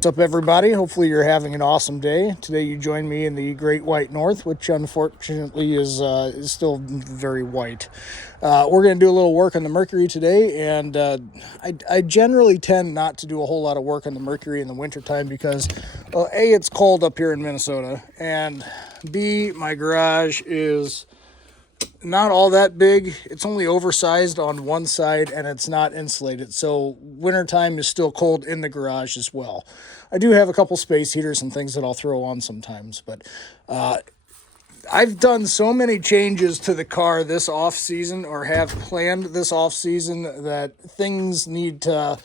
What's up, everybody? Hopefully you're having an awesome day. Today you join me in the Great White North, which unfortunately is still very white. We're going to do a little work on the Mercury today, and I generally tend not to do a whole lot of work on the Mercury in the wintertime because, well, A, it's cold up here in Minnesota, and B, my garage is not all that big. It's only oversized on one side and it's not insulated. So wintertime is still cold in the garage as well. I do have a couple space heaters and things that I'll throw on sometimes, but I've done so many changes to the car this off season, or have planned this off season, that things need to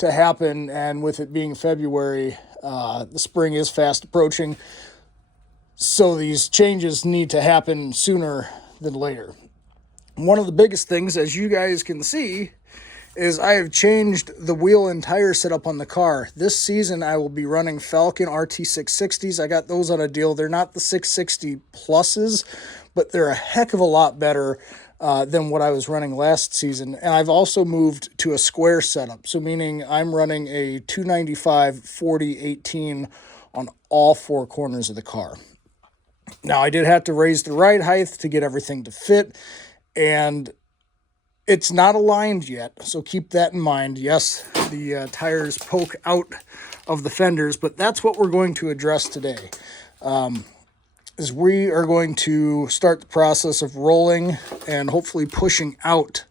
happen. And with it being February, the spring is fast approaching. So these changes need to happen sooner than later. One of the biggest things, as you guys can see, is I have changed the wheel and tire setup on the car. This season I will be running Falcon RT660s. I got those on a deal. They're not the 660 pluses, but they're a heck of a lot better than what I was running last season. And I've also moved to a square setup, so meaning I'm running a 295 40 18 on all four corners of the car. Now, I did have to raise the ride height to get everything to fit, and it's not aligned yet, so keep that in mind. Yes, the tires poke out of the fenders, but that's what we're going to address today. Is we are going to start the process of rolling and hopefully pushing out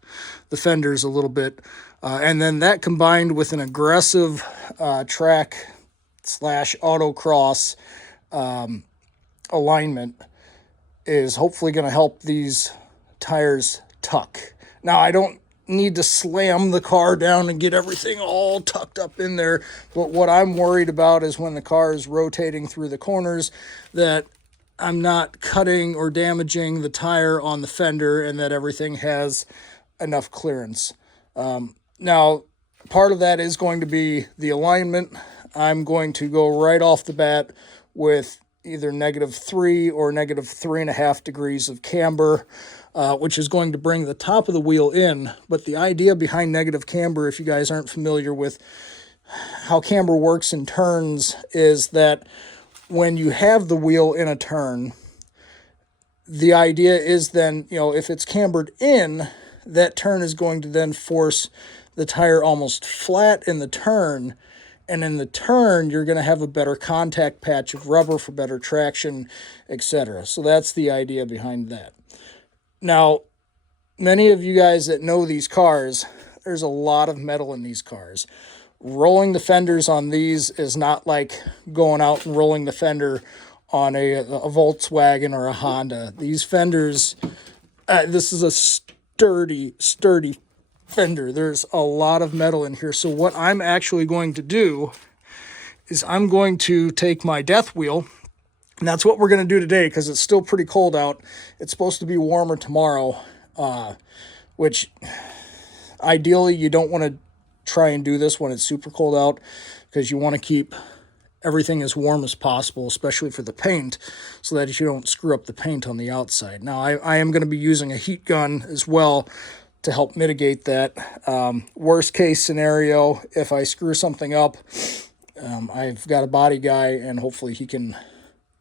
the fenders a little bit, and then that combined with an aggressive track / autocross alignment is hopefully going to help these tires tuck. Now, I don't need to slam the car down and get everything all tucked up in there, but what I'm worried about is when the car is rotating through the corners, that I'm not cutting or damaging the tire on the fender and that everything has enough clearance. Now, part of that is going to be the alignment. I'm going to go right off the bat with either -3 or -3.5 degrees of camber, which is going to bring the top of the wheel in. But the idea behind negative camber, if you guys aren't familiar with how camber works in turns, is that when you have the wheel in a turn, the idea is then, if it's cambered in, that turn is going to then force the tire almost flat in the turn. And in the turn, you're going to have a better contact patch of rubber for better traction, etc. So that's the idea behind that. Now, many of you guys that know these cars, there's a lot of metal in these cars. Rolling the fenders on these is not like going out and rolling the fender on a Volkswagen or a Honda. These fenders, this is a sturdy fender. There's a lot of metal in here. So what I'm actually going to do is I'm going to take my death wheel, and that's what we're going to do today because it's still pretty cold out. It's supposed to be warmer tomorrow, which ideally you don't want to try and do this when it's super cold out because you want to keep everything as warm as possible, especially for the paint, so that you don't screw up the paint on the outside. Now, I am going to be using a heat gun as well to help mitigate that. Worst case scenario, if I screw something up, I've got a body guy, and hopefully he can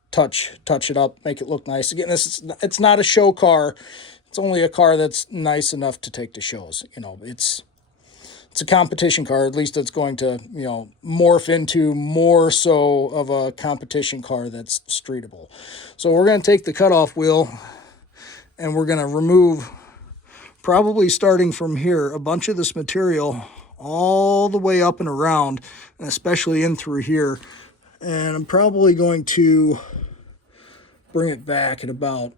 touch it up, make it look nice. Again, it's not a show car. It's only a car that's nice enough to take to shows. It's a competition car. At least it's going to, morph into more so of a competition car that's streetable. So we're going to take the cutoff wheel and we're going to remove, probably starting from here, a bunch of this material all the way up and around, and especially in through here. And I'm probably going to bring it back at about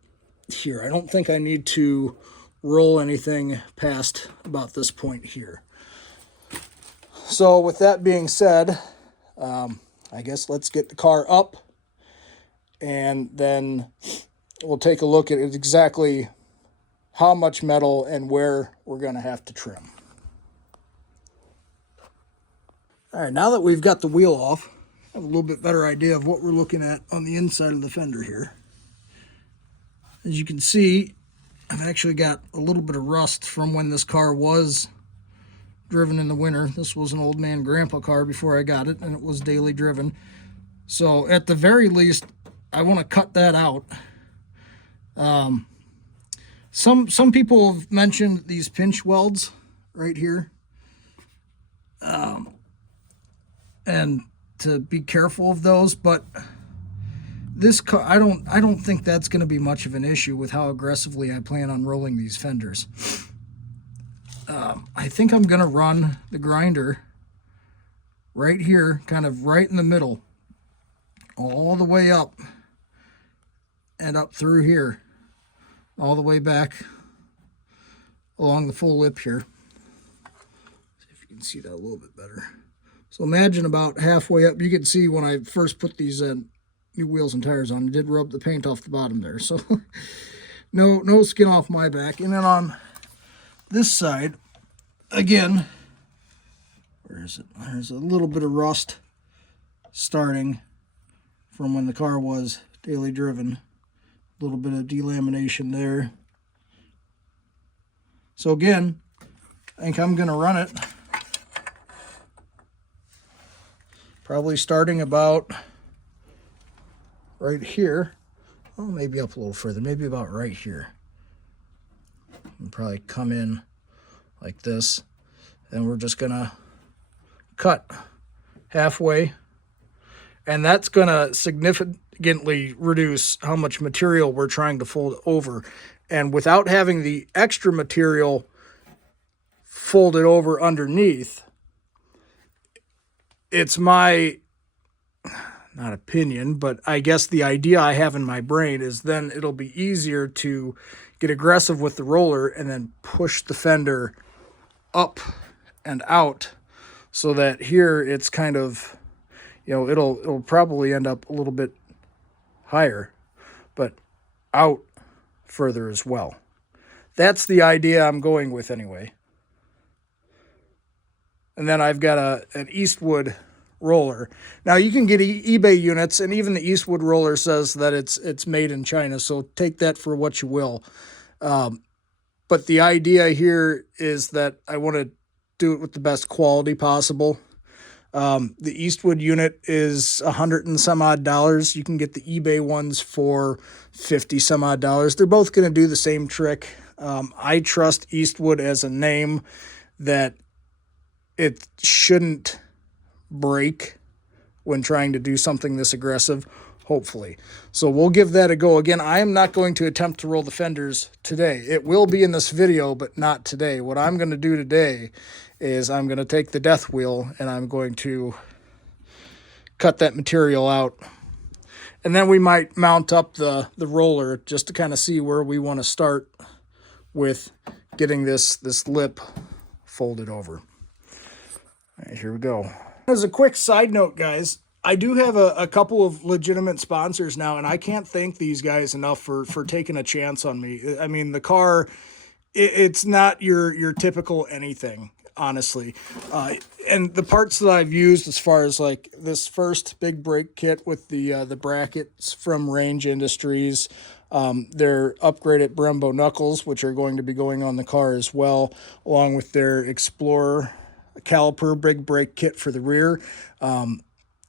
here. I don't think I need to roll anything past about this point here. So with that being said, I guess let's get the car up, and then we'll take a look at exactly how much metal and where we're going to have to trim. All right, now that we've got the wheel off, I have a little bit better idea of what we're looking at on the inside of the fender here. As you can see, I've actually got a little bit of rust from when this car was driven in the winter. This was an old man grandpa car before I got it, and it was daily driven. So at the very least, I want to cut that out. Some people have mentioned these pinch welds right here, and to be careful of those, but this car, I don't think that's going to be much of an issue with how aggressively I plan on rolling these fenders. I think I'm going to run the grinder right here, kind of right in the middle, all the way up and up through here, all the way back along the full lip here. See if you can see that a little bit better. So imagine about halfway up. You can see when I first put these new wheels and tires on, I did rub the paint off the bottom there. So no skin off my back. And then on this side, again, where is it? There's a little bit of rust starting from when the car was daily driven. A little bit of delamination there. So again, I think I'm going to run it probably starting about right here. Oh, maybe up a little further, maybe about right here. And probably come in like this, and we're just gonna cut halfway, and that's gonna significantly reduce how much material we're trying to fold over. And without having the extra material folded over underneath, it's my, not opinion, but I guess the idea I have in my brain is then it'll be easier to get aggressive with the roller and then push the fender up and out, so that here it's kind of, you know, it'll probably end up a little bit higher, but out further as well. That's the idea I'm going with anyway. And then I've got an Eastwood roller. Now you can get eBay units, and even the Eastwood roller says that it's made in China, so take that for what you will. But the idea here is that I want to do it with the best quality possible. The Eastwood unit is $100 and some odd. You can get the eBay ones for $50 some odd. They're both going to do the same trick. I trust Eastwood as a name that it shouldn't break when trying to do something this aggressive, hopefully. So we'll give that a go. Again, I am not going to attempt to roll the fenders today. It will be in this video, but not today. What I'm going to do today is I'm going to take the death wheel and I'm going to cut that material out. And then we might mount up the roller just to kind of see where we want to start with getting this lip folded over. All right, here we go. As a quick side note, guys, I do have a couple of legitimate sponsors now, and I can't thank these guys enough for taking a chance on me. I mean, the car, it's not your typical anything, honestly. And the parts that I've used, as far as like this first big brake kit with the brackets from Range Industries, their upgraded Brembo knuckles, which are going to be going on the car as well, along with their Explorer caliper big brake kit for the rear.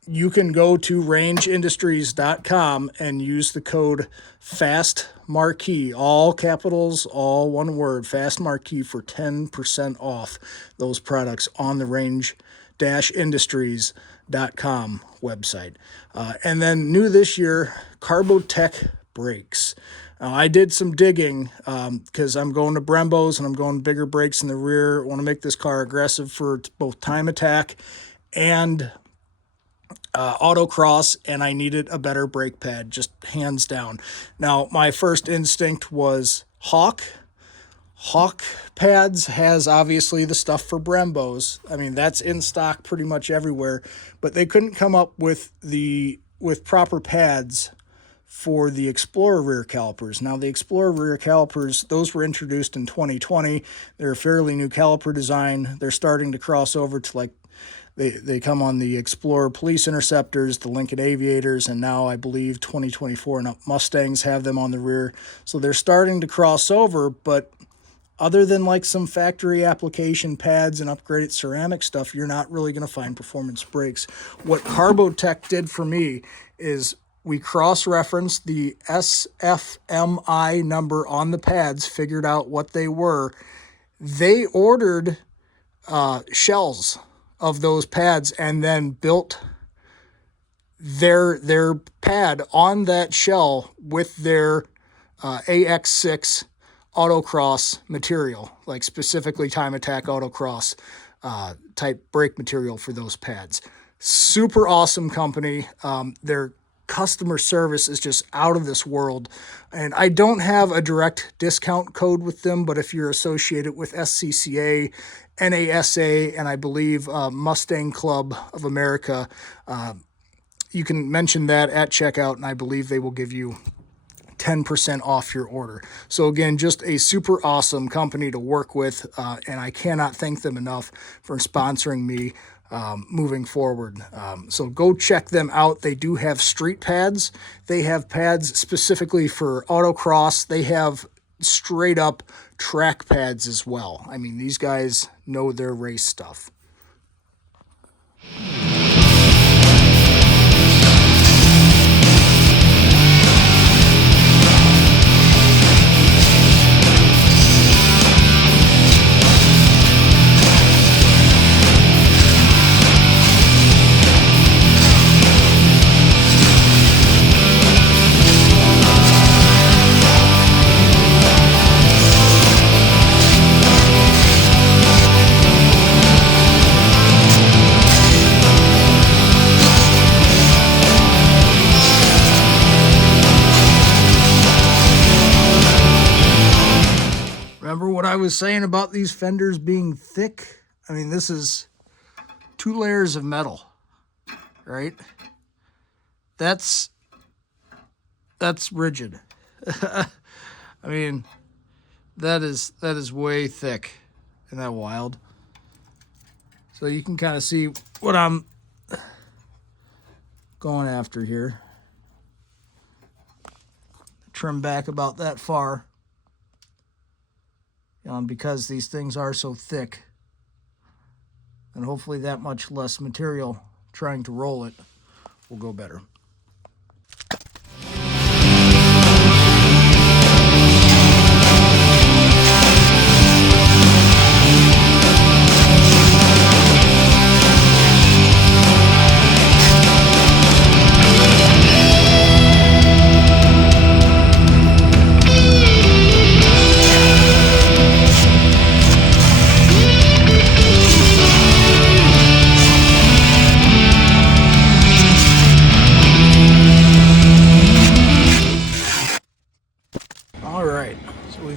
You can go to rangeindustries.com and use the code FASTMarquis, all capitals, all one word, FASTMarquis, for 10% off those products on the range-industries.com website. And then new this year, Carbotech brakes. I did some digging because I'm going to Brembos and I'm going bigger brakes in the rear. I want to make this car aggressive for both time attack and autocross, and I needed a better brake pad, just hands down. Now, my first instinct was Hawk. Hawk pads has obviously the stuff for Brembos. I mean, that's in stock pretty much everywhere, but they couldn't come up with proper pads for the Explorer rear calipers. Now, the Explorer rear calipers, those were introduced in 2020. They're a fairly new caliper design. They're starting to cross over to, like, they come on the Explorer Police Interceptors, the Lincoln Aviators, and now I believe 2024 and up Mustangs have them on the rear. So they're starting to cross over, but other than like some factory application pads and upgraded ceramic stuff, you're not really going to find performance brakes. What Carbotech did for me is we cross-referenced the SFMI number on the pads, figured out what they were. They ordered shells of those pads and then built their pad on that shell with their AX6 autocross material, like specifically Time Attack autocross type brake material for those pads. Super awesome company. Their customer service is just out of this world. And I don't have a direct discount code with them, but if you're associated with SCCA, NASA, and I believe Mustang Club of America, you can mention that at checkout, and I believe they will give you 10% off your order. So again, just a super awesome company to work with, and I cannot thank them enough for sponsoring me moving forward. So go check them out. They do have street pads. They have pads specifically for autocross. They have straight up track pads as well. I mean, these guys know their race stuff. Remember what I was saying about these fenders being thick? I mean, this is 2 layers of metal, right? That's rigid. I mean, that is way thick. Isn't that wild? So you can kind of see what I'm going after here. Trim back about that far. Because these things are so thick, and hopefully that much less material trying to roll it will go better.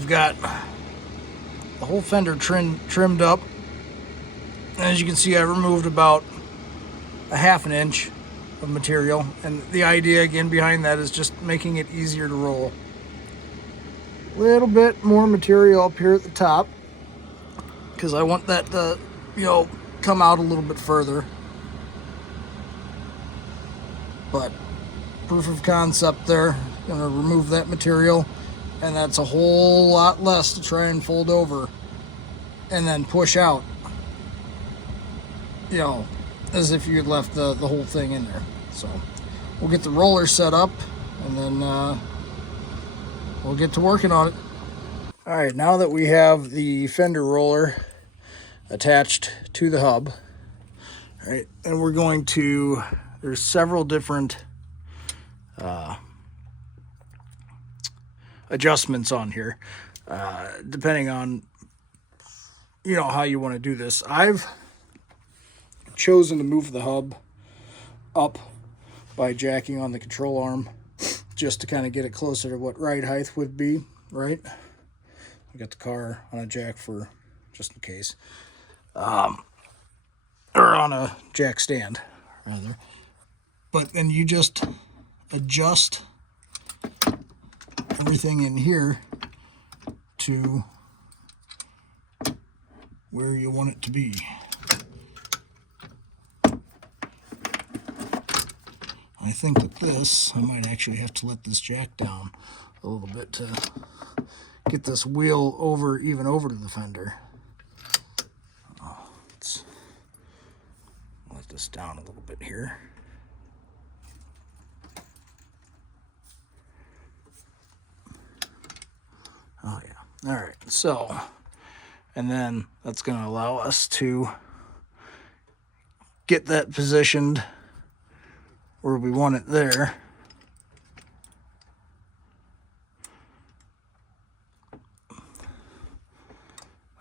Got the whole fender trimmed up. And as you can see, I removed about a 1/2 inch of material, and the idea again behind that is just making it easier to roll. A little bit more material up here at the top because I want that to come out a little bit further, but proof of concept there. Gonna remove that material, and that's a whole lot less to try and fold over and then push out, as if you had left the whole thing in there. So we'll get the roller set up, and then we'll get to working on it. All right, now that we have the fender roller attached to the hub, all right, and we're going to, there's several different adjustments on here, depending on how you want to do this. I've chosen to move the hub up by jacking on the control arm, just to kind of get it closer to what ride height would be, right? I got the car on a jack for just in case, or on a jack stand rather. But then you just adjust everything in here to where you want it to be. I think with this, I might actually have to let this jack down a little bit to get this wheel even over to the fender. Let's let this down a little bit here. Oh yeah. All right. So, and then that's going to allow us to get that positioned where we want it there.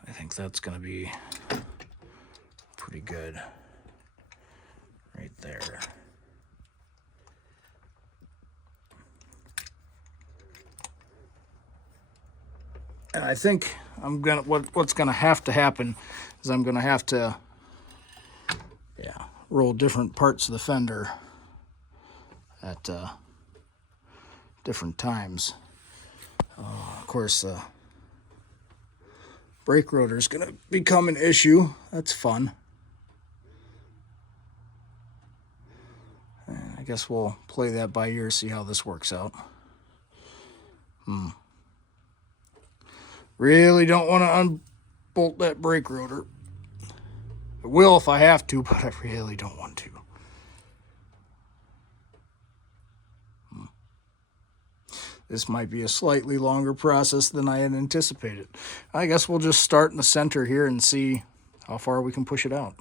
I think that's going to be pretty good right there. And I think what's gonna have to happen is I'm gonna have to roll different parts of the fender at different times. Of course, brake rotor is gonna become an issue. That's fun. And I guess we'll play that by ear, see how this works out. Really don't want to unbolt that brake rotor. I will if I have to, but I really don't want to. This might be a slightly longer process than I had anticipated. I guess we'll just start in the center here and see how far we can push it out.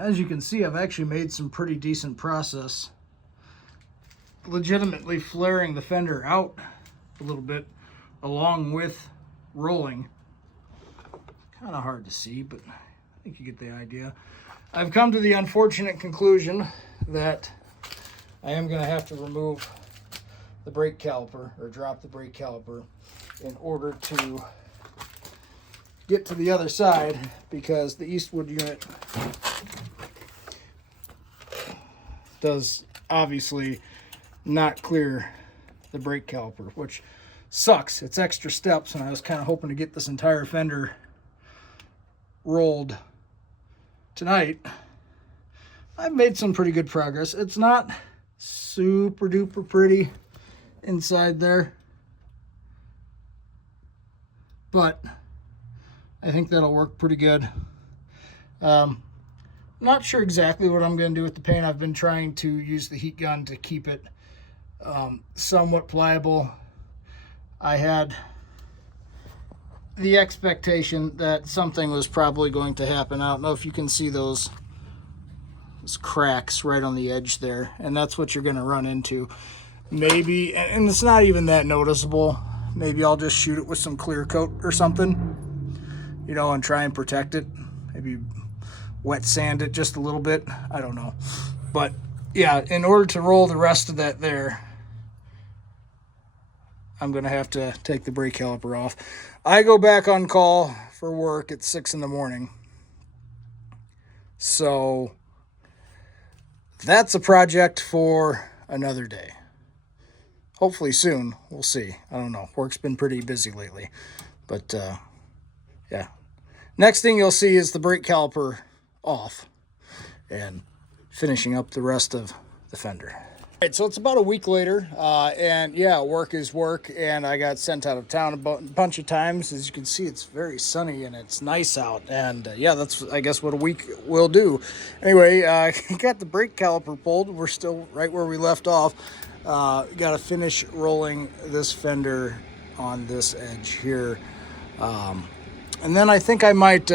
As you can see, I've actually made some pretty decent progress, legitimately flaring the fender out a little bit along with rolling. Kind of hard to see, but I think you get the idea. I've come to the unfortunate conclusion that I am going to have to remove the brake caliper, or drop the brake caliper, in order to get to the other side, because the Eastwood unit does obviously not clear the brake caliper, which sucks. It's extra steps, and I was kind of hoping to get this entire fender rolled tonight. I've made some pretty good progress. It's not super duper pretty inside there, but I think that'll work pretty good. Not sure exactly what I'm going to do with the paint. I've been trying to use the heat gun to keep it somewhat pliable. I had the expectation that something was probably going to happen. I don't know if you can see those cracks right on the edge there, and that's what you're going to run into. Maybe, and it's not even that noticeable, maybe I'll just shoot it with some clear coat or something, you know, and try and protect it. Maybe wet sand it just a little bit. I don't know. But yeah, in order to roll the rest of that there, I'm going to have to take the brake caliper off. I go back on call for work at 6 in the morning. So that's a project for another day. Hopefully soon. We'll see. I don't know. Work's been pretty busy lately. But yeah. Next thing you'll see is the brake caliper off and finishing up the rest of the fender. Right, so it's about a week later, and yeah, work is work, and I got sent out of town a bunch of times. As you can see, it's very sunny and it's nice out, and yeah, that's, I guess, what a week will do. Anyway, got the brake caliper pulled. We're still right where we left off. Got to finish rolling this fender on this edge here. And then I think I might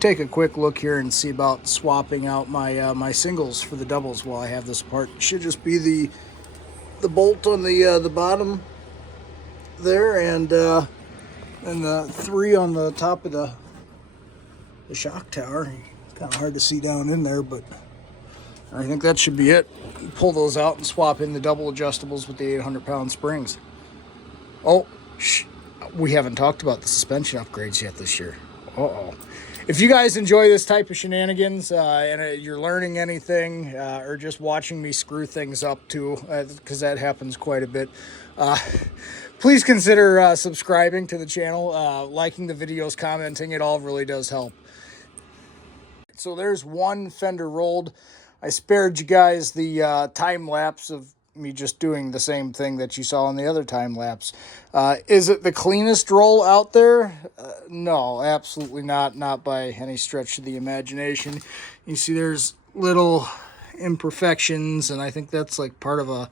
take a quick look here and see about swapping out my my singles for the doubles while I have this apart. It should just be the bolt on the bottom there, and the 3 on the top of the shock tower. Kind of hard to see down in there, but I think that should be it. Pull those out and swap in the double adjustables with the 800-pound springs. Oh, we haven't talked about the suspension upgrades yet this year. Uh-oh. If you guys enjoy this type of shenanigans and you're learning anything or just watching me screw things up too, because that happens quite a bit, please consider subscribing to the channel, liking the videos, commenting. It all really does help. So there's one fender rolled. I spared you guys the time lapse of me just doing the same thing that you saw in the other time lapse. Is it the cleanest roll out there? No, absolutely not by any stretch of the imagination. You see there's little imperfections, and I think that's like part of a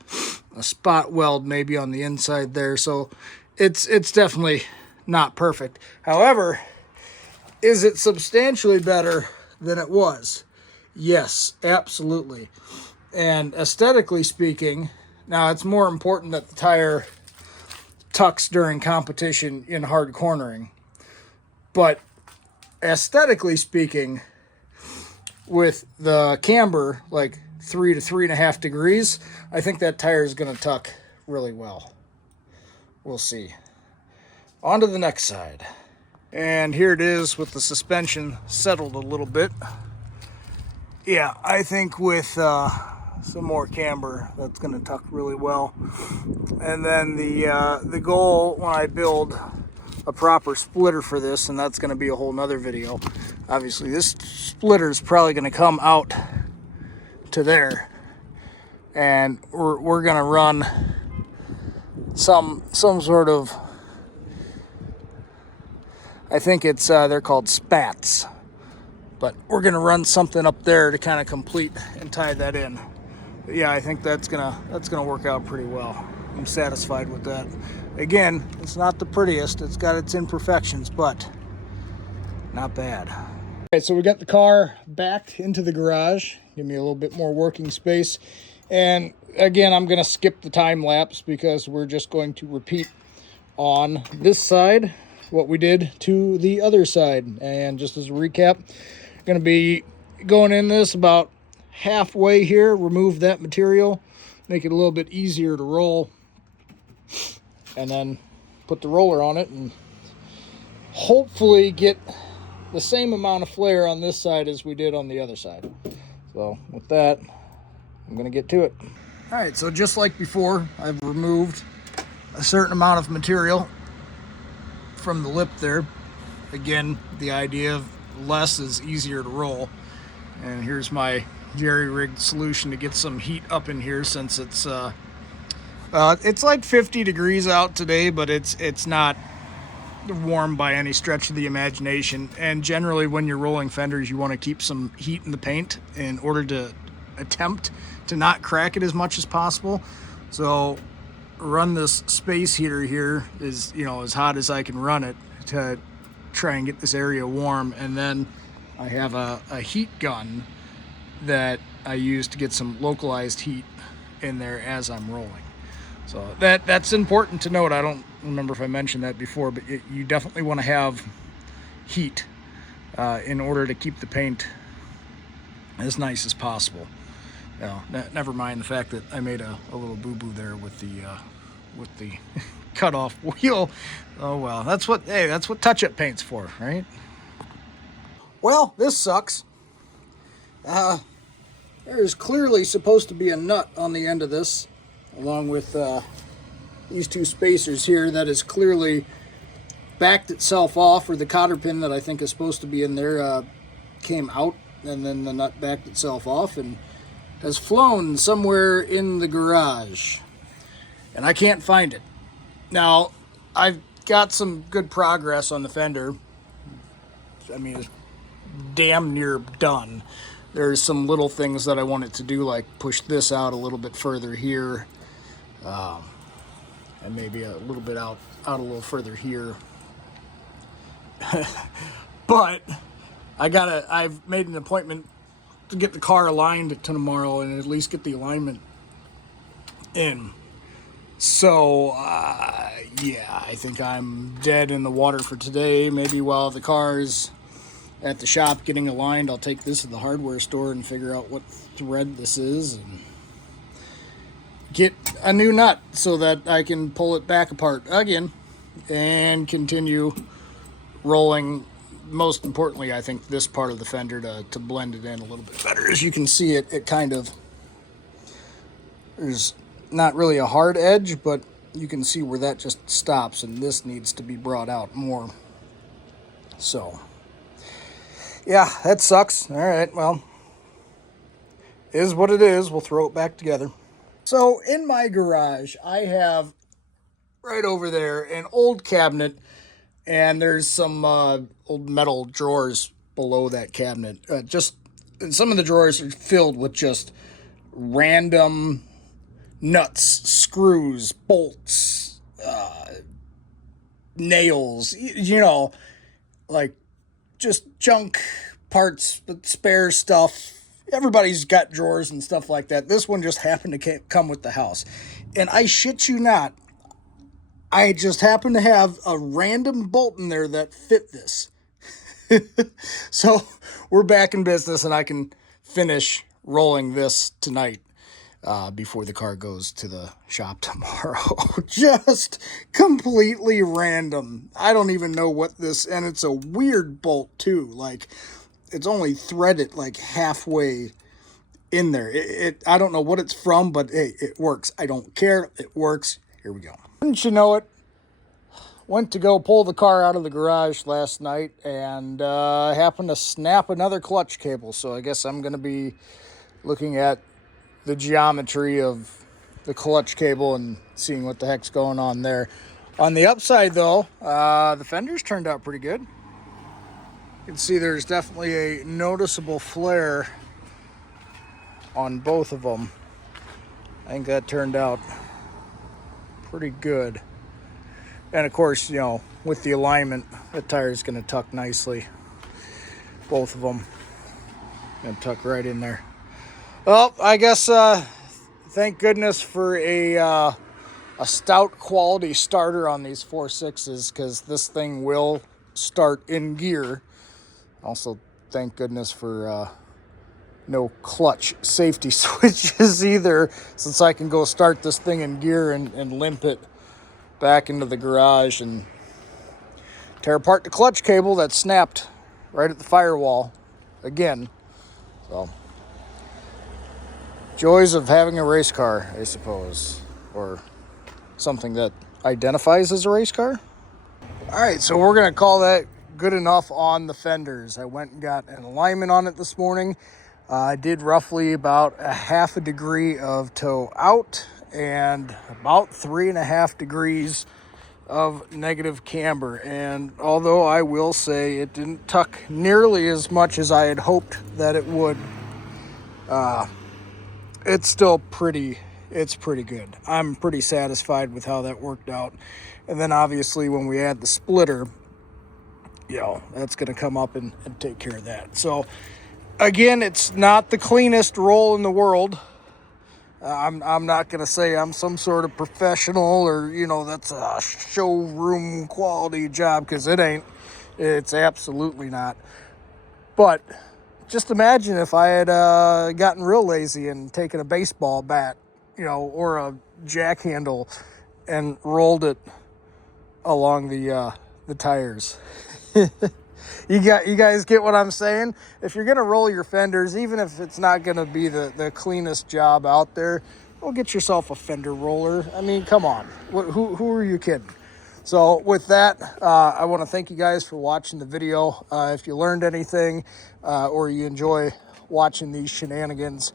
spot weld maybe on the inside there, so it's definitely not perfect. However, is it substantially better than it was? Yes, absolutely. And aesthetically speaking, now it's more important that the tire tucks during competition in hard cornering. But aesthetically speaking, with the camber like 3 to 3.5 degrees, I think that tire is going to tuck really well. We'll see. On to the next side. And here it is with the suspension settled a little bit. Yeah, I think with some more camber, that's going to tuck really well. And then the goal when I build a proper splitter for this, and that's going to be a whole nother video. Obviously, this splitter is probably going to come out to there, and we're going to run some sort of, I think it's they're called spats. But we're going to run something up there to kind of complete and tie that in. But yeah, I think that's gonna work out pretty well. I'm satisfied with that. Again, it's not the prettiest. It's got its imperfections, but not bad. Okay, so we got the car backed into the garage. Give me a little bit more working space. And again, I'm going to skip the time lapse because we're just going to repeat on this side what we did to the other side. And just as a recap, going to be going in this about halfway here, remove that material, make it a little bit easier to roll, and then put the roller on it and hopefully get the same amount of flare on this side as we did on the other side. So with that, I'm going to get to it. All right, so just like before, I've removed a certain amount of material from the lip there. Again, the idea of less is easier to roll. And here's my jerry-rigged solution to get some heat up in here, since it's like 50 degrees out today, but it's not warm by any stretch of the imagination. And generally when you're rolling fenders, you want to keep some heat in the paint in order to attempt to not crack it as much as possible. So run this space heater here is, as hot as I can run it to try and get this area warm. And then I have a heat gun that I use to get some localized heat in there as I'm rolling. So that's important to note. I don't remember if I mentioned that before, but you definitely want to have heat in order to keep the paint as nice as possible. Never mind the fact that I made a little boo-boo there with the cut off wheel. Oh well, that's what touch-up paint's for, right? Well, this sucks. There's clearly supposed to be a nut on the end of this, along with these two spacers here. That is clearly backed itself off, or the cotter pin that I think is supposed to be in there came out, and then the nut backed itself off, and has flown somewhere in the garage, and I can't find it. Now, I've got some good progress on the fender. I mean, it's damn near done. There's some little things that I wanted to do, like push this out a little bit further here, and maybe a little bit out a little further here. But I've made an appointment to get the car aligned to tomorrow and at least get the alignment in. So, yeah, I think I'm dead in the water for today. Maybe while the car's at the shop getting aligned, I'll take this to the hardware store and figure out what thread this is and get a new nut so that I can pull it back apart again and continue rolling. Most importantly, I think this part of the fender to blend it in a little bit better. As you can see, it kind of, there's not really a hard edge, but you can see where that just stops, and this needs to be brought out more. So, yeah, that sucks. All right, well, is what it is. We'll throw it back together. So in my garage, I have right over there an old cabinet, and there's some old metal drawers below that cabinet. And some of the drawers are filled with just random nuts, screws, bolts, nails, you know, like just junk parts, but spare stuff. Everybody's got drawers and stuff like that. This one just happened to come with the house. And I shit you not, I just happened to have a random bolt in there that fit this. So we're back in business, and I can finish rolling this tonight before the car goes to the shop tomorrow. Just completely random. I don't even know what this, and it's a weird bolt too. Like, it's only threaded like halfway in there. I don't know what it's from, but hey, it works. I don't care. It works. Here we go. Wouldn't you know it? Went to go pull the car out of the garage last night and happened to snap another clutch cable. So I guess I'm going to be looking at the geometry of the clutch cable and seeing what the heck's going on there. On the upside, though, the fenders turned out pretty good. You can see there's definitely a noticeable flare on both of them. I think that turned out pretty good. And of course, you know, with the alignment, the tire is going to tuck nicely. Both of them going to tuck right in there. Well, I guess thank goodness for a stout quality starter on these 4.6s, because this thing will start in gear. Also, thank goodness for no clutch safety switches either, since I can go start this thing in gear and limp it back into the garage and tear apart the clutch cable that snapped right at the firewall again. So, joys of having a race car, I suppose, or something that identifies as a race car. All right, so we're going to call that good enough on the fenders. I went and got an alignment on it this morning. I did roughly about a half a degree of toe out and about 3.5 degrees of negative camber. And although I will say it didn't tuck nearly as much as I had hoped that it would, it's still pretty good. I'm pretty satisfied with how that worked out. And then obviously when we add the splitter, you know, that's going to come up and take care of that. So again, it's not the cleanest roll in the world. I'm not going to say I'm some sort of professional or, you know, that's a showroom quality job, because it ain't. It's absolutely not. But just imagine if I had gotten real lazy and taken a baseball bat, you know, or a jack handle and rolled it along the tires. You guys get what I'm saying? If you're going to roll your fenders, even if it's not going to be the cleanest job out there, well, get yourself a fender roller. I mean, come on. Who are you kidding? So with that, I want to thank you guys for watching the video. If you learned anything or you enjoy watching these shenanigans,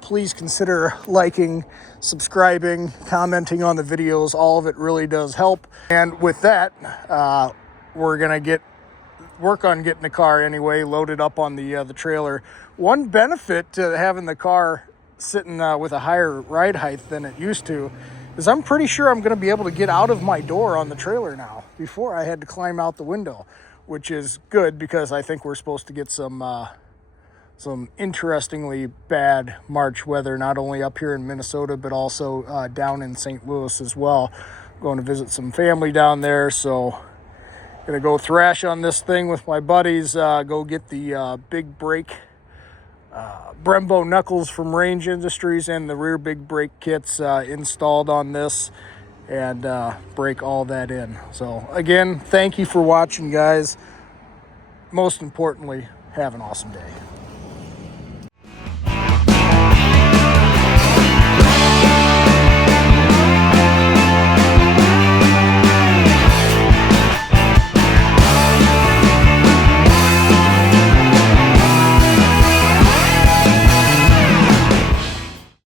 Please consider liking, subscribing, commenting on the videos. All of it really does help. And with that, we're going to work on getting the car anyway, loaded up on the trailer. One benefit to having the car sitting with a higher ride height than it used to is I'm pretty sure I'm going to be able to get out of my door on the trailer now. Before I had to climb out the window, which is good because I think we're supposed to get some interestingly bad March weather, not only up here in Minnesota, but also down in St. Louis as well. I'm going to visit some family down there, so gonna go thrash on this thing with my buddies, go get the big brake Brembo knuckles from Range Industries and the rear big brake kits installed on this, and break all that in. So again, thank you for watching, guys. Most importantly, have an awesome day.